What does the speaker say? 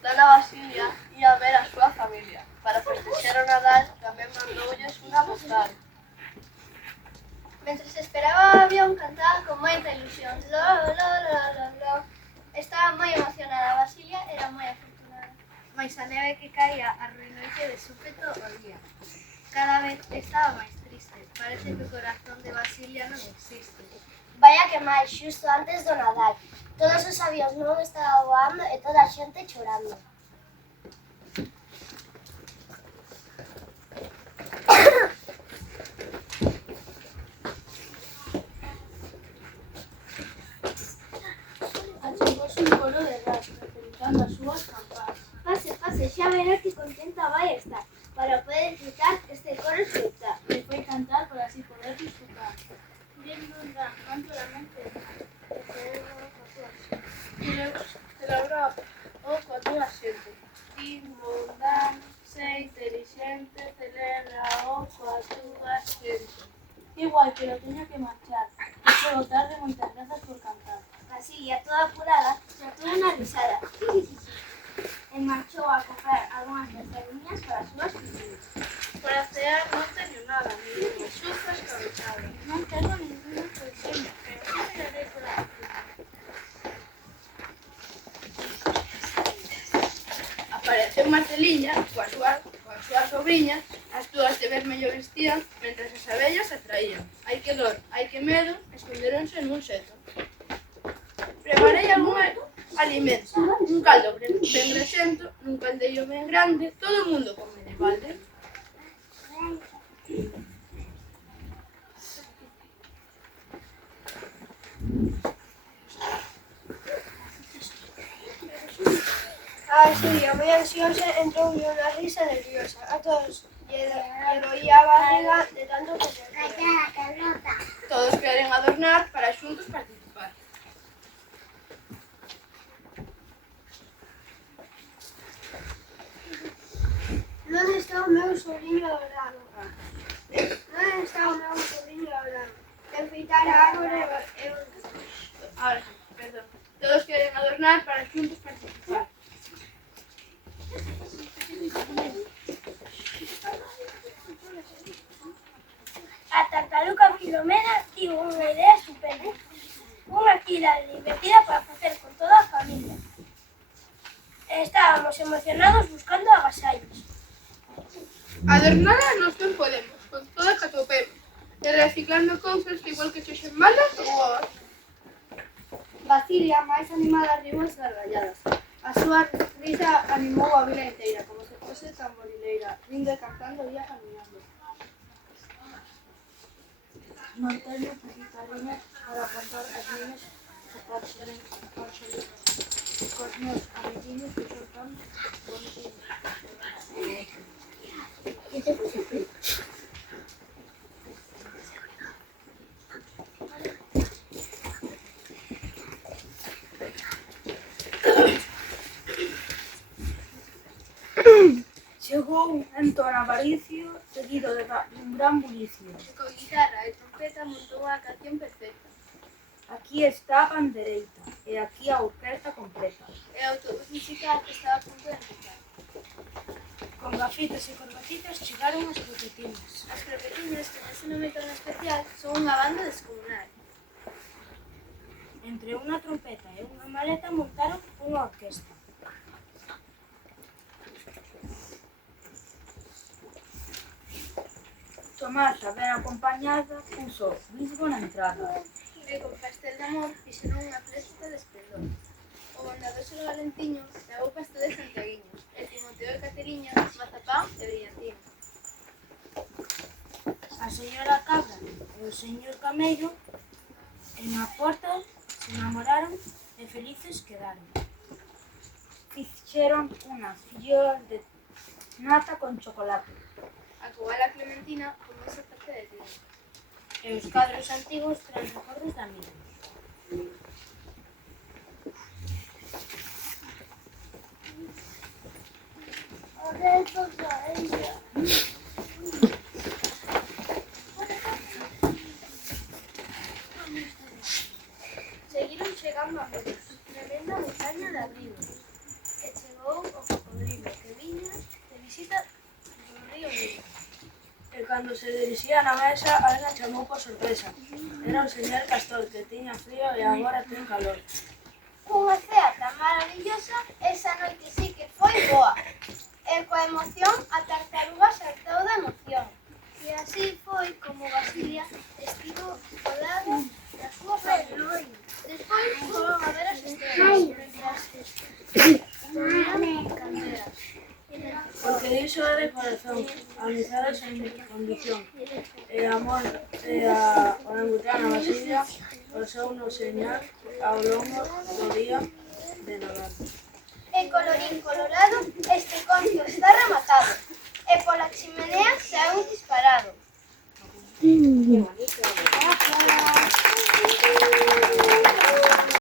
sultana Basilia ia ver a súa familia. Para festexar o Nadal tamén mandoulles unha postal. Mentres esperaba o avión cantaba con moita ilusión. Lo, lo, lo, lo, lo. Estaba moi emocionada. Basilia era moi afortunada. Mais a neve que caía arruinoulle de súpeto o día. Cada vez estaba máis triste. Parece que o corazón de Basilia non existe. Vaya que máis, xusto antes do Nadal. Todos os avións non estaban voando e toda a xente chorando. Achegouse un coro de ratos, referitando as súas campanas. Pase, pase, xa verá que contenta vai estar para poder escutar este coro escutar. E foi cantar para así poder disfrutar. Bien non dá, canto la mente Celebra o coa túa xente. Din bon dan, sé intelixente, celebra o coa túa xente. Igual, pero teño que marchar. Que chego tarde, moitas grazas por cantar. Basilia, toda apurada, tratou unha risada e marchou a comprar algunhas pesadiñas para as súas filliñas. Para cear non teño nada, nin xufas cabezadas. Non tengo ninguna presión, pero non miraré por aquí. Apareceu Marceliña coa súa sobriña, as dúas de vermello vestían, mentres as abellas se traían. Ai que dor, ai que medo, esconderonse nun seto. Preparei algún alimento, un caldo ben grexento, nun caldeiro ben grande, todo o mundo come de balde. A Basilia, moi ansiosa, entrou unha risa nerviosa. A todos lle doía a barriga de tanto que se ría. Todos queren adornar para xuntos participar. Non está o meu sobrinho adorado. Non está o meu sobrinho adorado. Enfeitar a árbore é un... Ahora sí, perdón. Todos queren adornar para xuntos participar. A tartaruga Filomena tivo unha idea estupenda. Unha actividade divertida para facer con toda a familia. Estábamos emocionados buscando agasallos. Adornar nos non podemos, con todo que atopemos. E reciclando cousas que igual que choxen malas ou boas. Basilia, máis animada, riu as gargalladas. A súa risa animou a vila inteira, como se fose tamborileira, rindo e cantando ia camiñando. Non teño guitarriña para cantar as miñas canciones cos meus amiguiños que son tan bonitos. Chegou entón Avaricio, seguido dun gran bulicio. Con guitarra e trompeta montou unha canción perfecta. Aquí está a pandereita e aquí a orquesta completa. E o autobús musical que estaba a punto de empezar. Con gafitas e corbatitas chegaron as croquetinas. As croquetiñas, que nese nome tan especial, son unha banda descomunal. Entre unha trompeta e unha maleta montaron unha orquesta. Tomasa, ben acompañada, puso bisbo na entrada. E con pastel de amor fixeron unha festa de esplendor. O bondadoso Valentiño levou pastel de santiaguiños, e Timoteo e Cateriña mazapán e brillantina. A señora Cabra e o señor Camello en a porta se enamoraron e felices quedaron. Fixeron unhas filloas de nata con chocolate. A cobala Clementina comeuse parte de tiro. E os cadros antigos tran recordos de amigos. Seguiron chegando amigos, tremenda montaña de abrigos. E chegou o Cando se dirixían á mesa, alguén chamou por sorpresa. Era o señor Castor, que tiña frío e agora ten calor. Unha cea tan maravillosa, esa noite sí que foi boa. E coa emoción, a tartaruga saltou da emoción. E así foi como Basilia estivo ao lado da súa familia. Despois foron a ver as estrelas, mientras candelas. Porque iso é de corazón, amizade sen condición. E amor e a orangutana Basilia pasou no señal ao longo do día de Nadal. E colorín colorado, este conto está rematado. E pola chimenea sae un disparado.